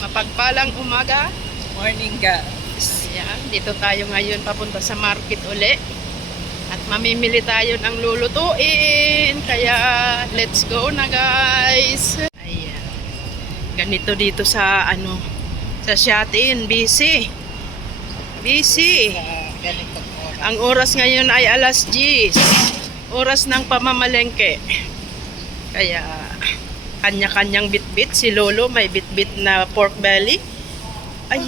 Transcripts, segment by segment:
Mapagpalang umaga. Morning, guys. Ayan, dito tayo ngayon papunta sa market uli. At mamimili tayo ng lulutuin. Kaya, let's go na guys. Ayan. Ganito dito sa, sa Shatin, busy. Busy. Ganito po. Ang oras ngayon ay alas 10. Oras ng pamamalengke. Kaya, kanya-kanyang bitbit. Si Lolo may bitbit na pork belly. Ay,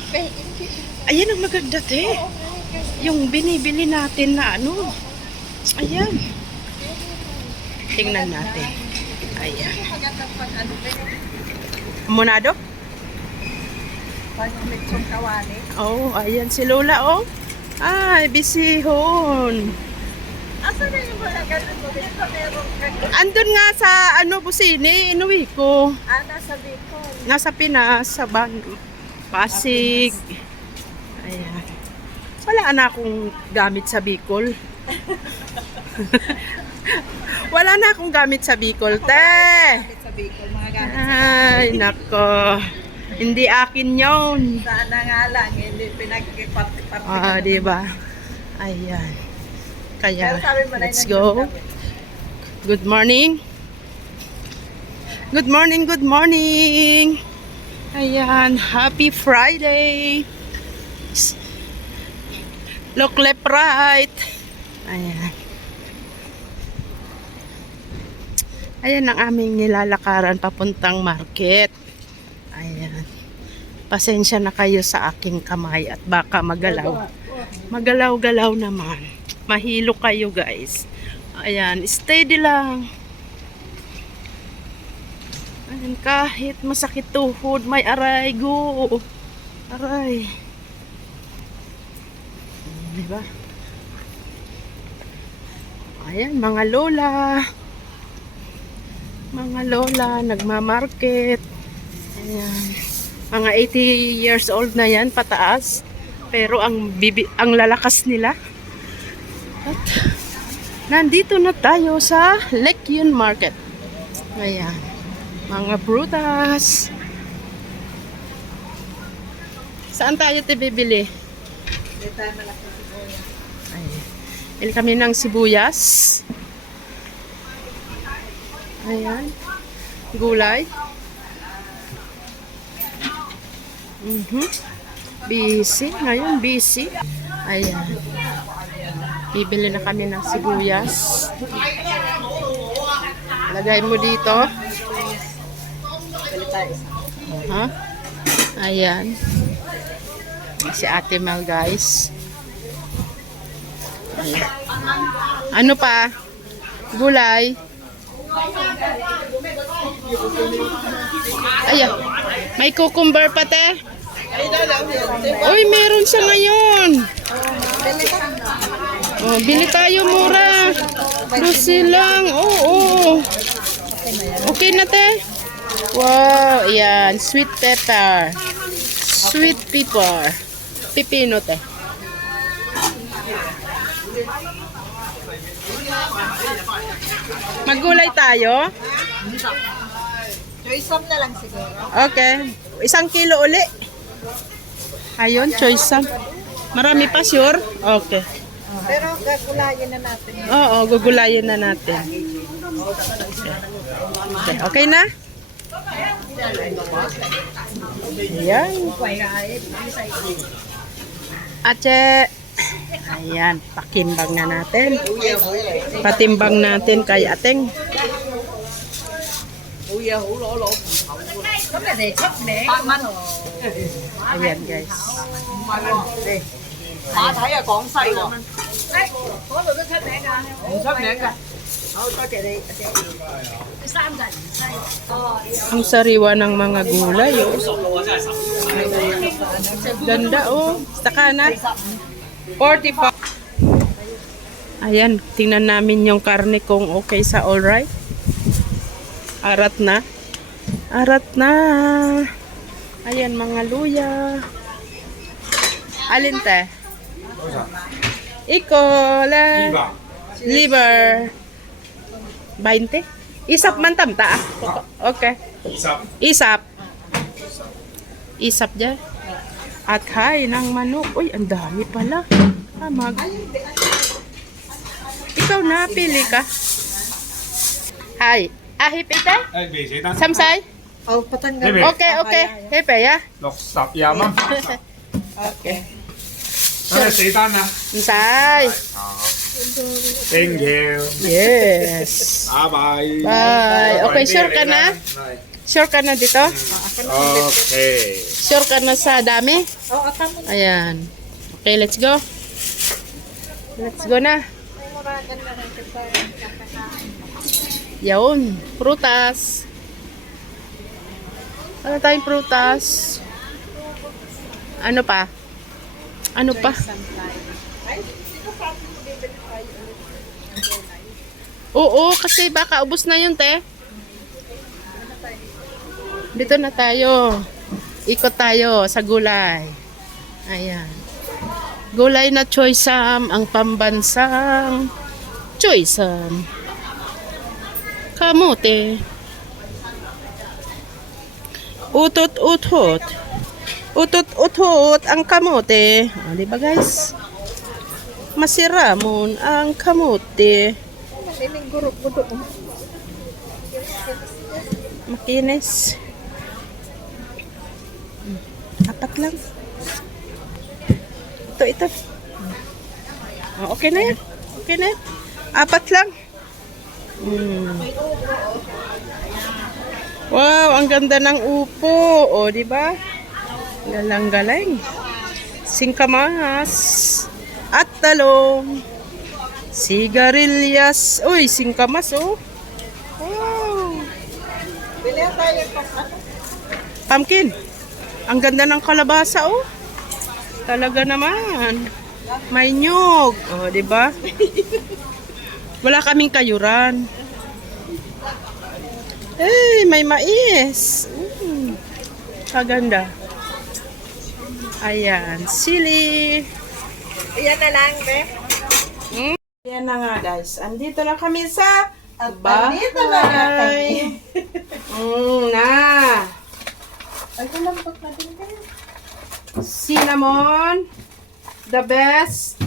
ayan ang maganda te. Yung binibili natin na Ayan. Tingnan natin. Ayan. Monado? Pag-mitsong kawali. Oh, ayan si Lola oh. Ay, bisihon. Asa na yung mga ganun mo? Dito meron ganun. Andun nga sa Busini, inuwi ko. Nasa Bicol. Nasa Pinas, sa Pasig. Ayan. Wala na akong gamit sa Bicol. Wala na akong gamit sa Bicol, te. Sa Bicol, mga gamit. Ay, nako. Hindi akin yon. Sana nga lang, hindi pinagkiparte-parte. Diba? Ayan. Kaya, Pero sabi mo na let's go. Good morning. Good morning, good morning. Ayan, happy Friday. Look left, right. Ayan. Ayan ang aming nilalakaran papuntang market. Ayan. Pasensya na kayo sa aking kamay at baka magalaw. Magalaw-galaw naman. Mahilo kayo guys. Ayan, steady lang. Ayan, kahit masakit tuhod, may aray, go. Aray. Diba? Ayan, mga lola. Mga lola, nagmamarket. Ayan. Mga 80 years old na yan, pataas. Pero ang lalakas nila. At nandito na tayo sa Lekyun Market. Ayan. Mga prutas. Saan tayo bibili? Hindi tayo malaki sibuyas. Ayan. Bili kami ng sibuyas. Ayan. Gulay. Busy. Ngayon, busy. Ayan. Bibili na kami ng sibuyas. Lagay mo dito. Bili tayo isa. Ayan. Si Ate Mel, guys. Ayan. Ano pa? Gulay. Ayan. May cucumber pa, te. Uy, meron siya ngayon. Oh, bili tayo mura. 12 lang. Oo. Okay na, te. Wow, ayan. Sweet pepper. Sweet pepper. Pipino, te. Maggulay tayo. Choice na lang siguro. Okay. 1 kilo uli. Ayun, choice sam. Marami pa, sure? Okay. Pero gagulayin na natin. Oo, gugulayin na natin. Okay, okay na? Ayan. Atse. Ayan, pakimbang na natin. Patimbang natin kay Ateng. Ayan guys. Thấy là Quảng Tây rồi. Có được cái sách mẹ ra. Sách mẹ ra. Có chị đi. Ang sariwa ng mga gulay, oh. Ganda, oh. Saka na. 45. Ayan, tingnan namin yung karne kung okay sa alright. Arat na. Arat na. Ayan, mga luya. Alin, te? Iko, liver. 20? Isap man tam ta. Okay. Isap. Isap. Isap dyan. At hay ng manok. Uy, ang dami pala. Ikaw na, pili ka. Hay. Ahip ite? Ê, bì sĩ ta. Samsay? Thế bì. Okay. Hepe ya. Lọc sập yam á. Okay. Đó là sĩ ta nè. Samsay. Thank you. Yes. Bye bye. Bye. Okay, Bye, sure bye, ka na? bye. Sure ka na dito? Okay. Sure ka na sa dami? Ayan. Okay, let's go. Let's go na. Yun. Prutas. Ano tayong prutas? Ano pa? Ano pa? Oo, kasi baka ubos na yun, te. Dito na tayo. Ikot tayo sa gulay. Ayan. Gulay na choysam, ang pambansang choysam. Kamote. Utot-utot. Utot-utot ang kamote. O, diba guys? Masiramon ang kamote. Makinis. Apat lang. Ito. Oh, okay na yan. Okay na yan. Apat lang. Wow, ang ganda ng upo. O, di ba? Galang-galang. Singkamas. At talong. Sigarilyas. Uy, singkamas, oh. Wow. Pumpkin. Ang ganda ng kalabasa, oh. Talaga naman. May nyug. Oh, di ba? Wala kaming kayuran. Eh, may mais. Kaganda. Ayan, sili. Ayan na lang, be. Ayan na nga, guys. Andito na kami sa Andito na nga kami. Na. Ay, kalambot na din kayo. Cinnamon. The best.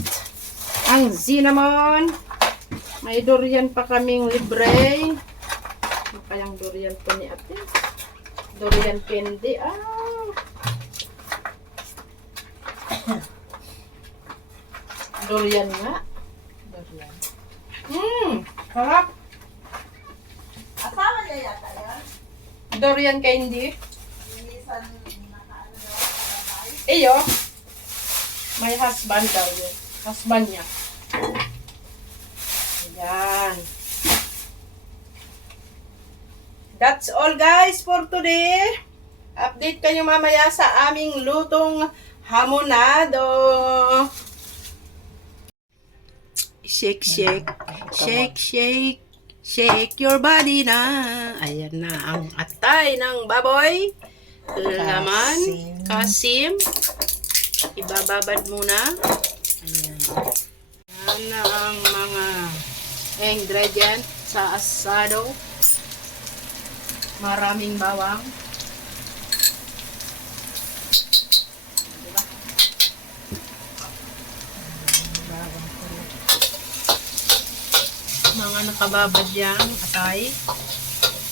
Ang cinnamon. May durian pa kaming libre. Ano kayang durian po ni ate? Durian candy. Durian nga. Durian. Sarap. Asawa niya yata yan. Durian candy. Minsan, Iyo. May husband daw yun. Husband niya. Ayan. That's all guys for today. Update kayo mamaya sa aming lutong hamonado. Shake, shake. Shake, shake. Shake your body na. Ayan na ang atay ng baboy. Laman. Kasim. Ibababad muna. Ayan. Yan na ang mga ingredient sa asado. Maraming bawang. Diba? Mga nakababad yang atay.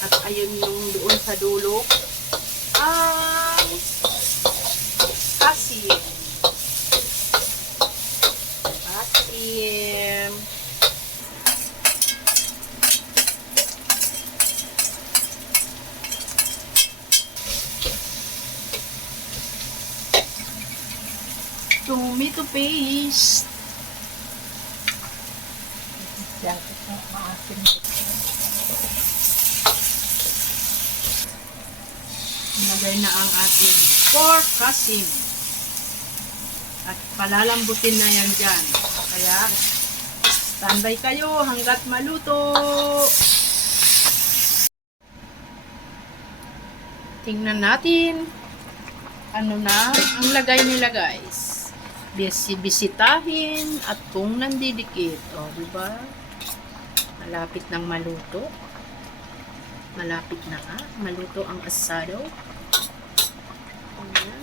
At ayun yung doon sa dulo. Ang asim. Asim. Tomato paste. Nilagay na ang ating pork kasim. At palalambutin na yan dyan. Kaya, standby kayo hanggat maluto. Tingnan natin. Ano na ang lagay nila guys. Bisitahin at kung nandidikit. O, diba? Malapit nang maluto. Malapit na nga. Maluto ang asado. Ayan.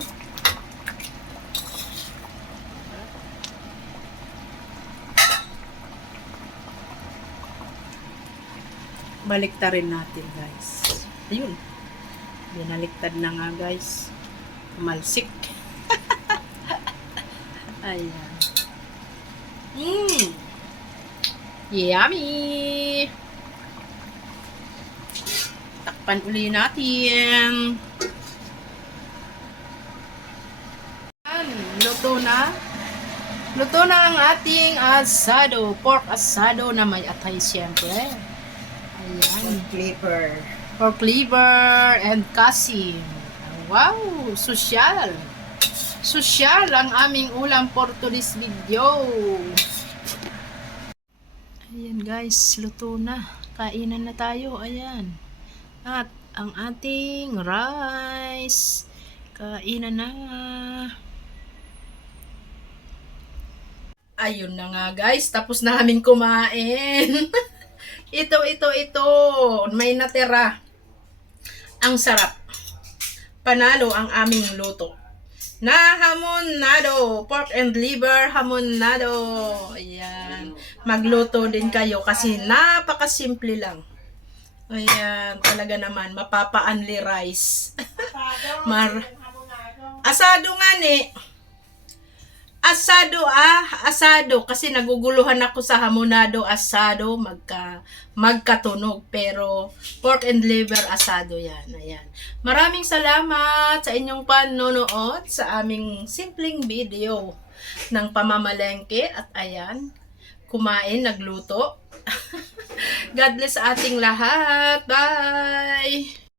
Baliktarin natin, guys. Ayun. Binaliktad na nga, guys. Malsik. Ayan. Yummy! Takpan uli natin. Ayan, luto na. Luto na ang ating asado. Pork asado na may atay siyempre. Ayan. Clipper. Pork liver and kasim. Wow! Sosyal! Sosyal ang aming ulam for today's video. Ayan guys, luto na. Kainan na tayo. Ayan. At ang ating rice. Kainan na. Ayun na nga guys, tapos na namin kumain. Ito. May natira. Ang sarap. Panalo ang aming luto. Na hamonado, pork and liver hamonado. Ayan. Magluto din kayo kasi napakasimple lang. Ayan, talaga naman mapapa-only rice. Asado nga ni. Asado kasi naguguluhan ako sa hamonado asado magkatunog pero pork and liver asado yan. Ayan. Maraming salamat sa inyong panonood sa aming simpleng video ng pamamalengke at ayan kumain, nagluto. God bless sa ating lahat. Bye!